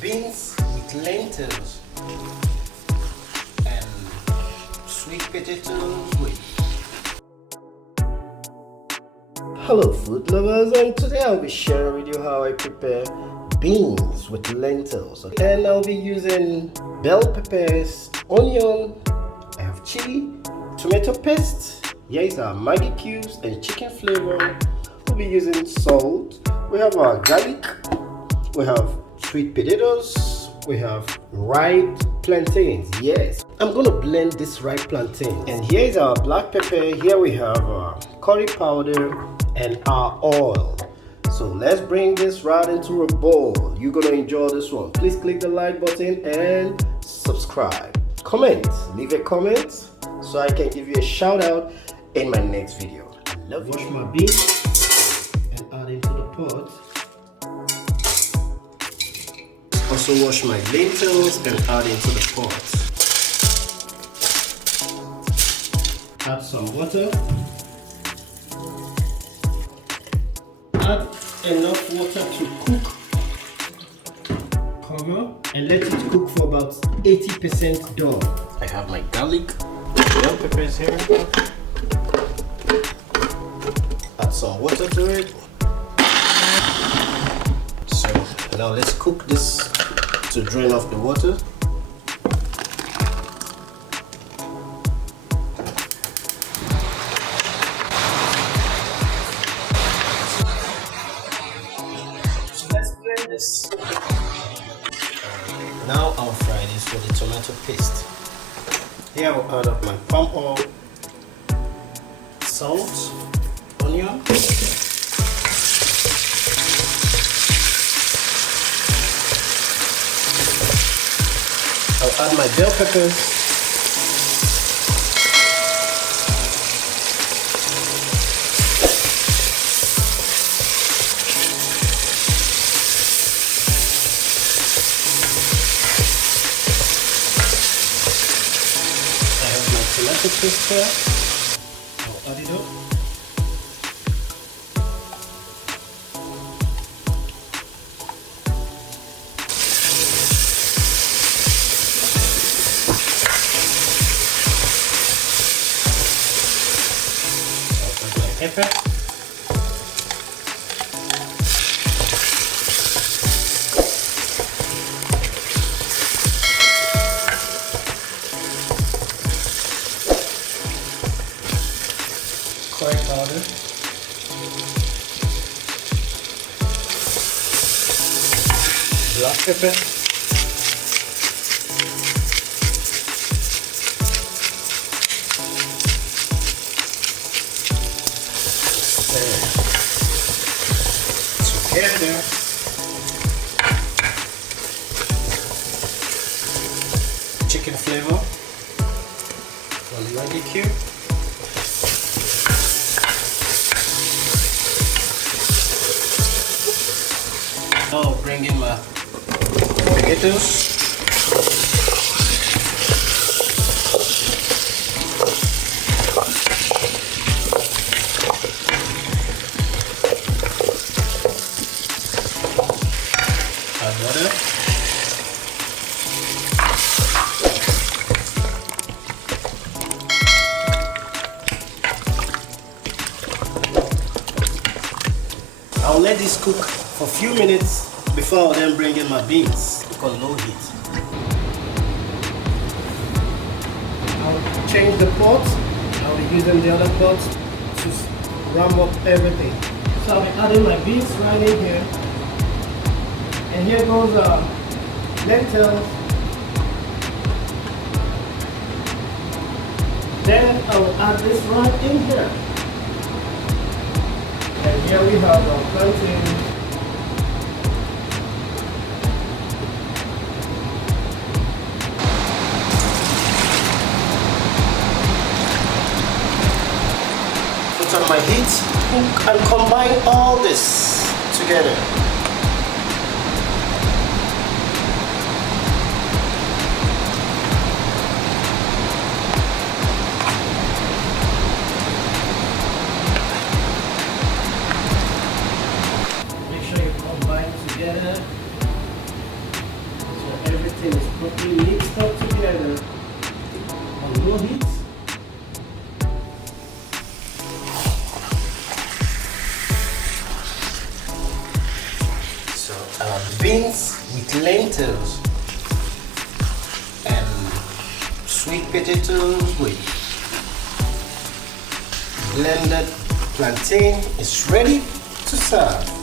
beans with lentils and sweet potatoes with. Hello food lovers, and today I'll be sharing with you how I prepare beans with lentils, and I'll be using bell peppers, onion, I have chili, tomato paste, here is our Maggi cubes and chicken flavor. We'll be using salt, we have our garlic, we have sweet potatoes, we have ripe plantains. Yes, I'm gonna blend this ripe plantain, and here is our black pepper, here we have our curry powder and our oil. So let's bring this right into a bowl. You're gonna enjoy this one. Please click the like button and subscribe. Comment, leave a comment so I can give you a shout out in my next video. I love you. Wash my beans and add into the pot. Also wash my lentils and add into the pot. Add some water. Add enough water to cook. Cover and let it cook for about 80% done. I have my garlic, bell peppers here. Add some water to it. So now let's cook this to drain off the water. So let's blend this. Now I'll fry this with the tomato paste. Here I'll add up my palm oil, salt, onion. I'll add my bell peppers. I have my tomato paste here. I'll add it up. Pepper. Curry powder. Black pepper. Together. Chicken flavor. One Maggi cube. Now I'll bring in my potatoes. Add water. I'll let this cook for a few minutes before I'll then bring in my beans. Cook on low heat. I'll change the pot. I'll be using the other pot to ram up everything. So I'll be adding my beans right in here. And here goes lentils. Then I will add this right in here. And here we have our plantain. Put on my heat, cook and combine all this together. Make sure you combine together. beans with lentils and sweet potatoes with blended plantain is ready to serve.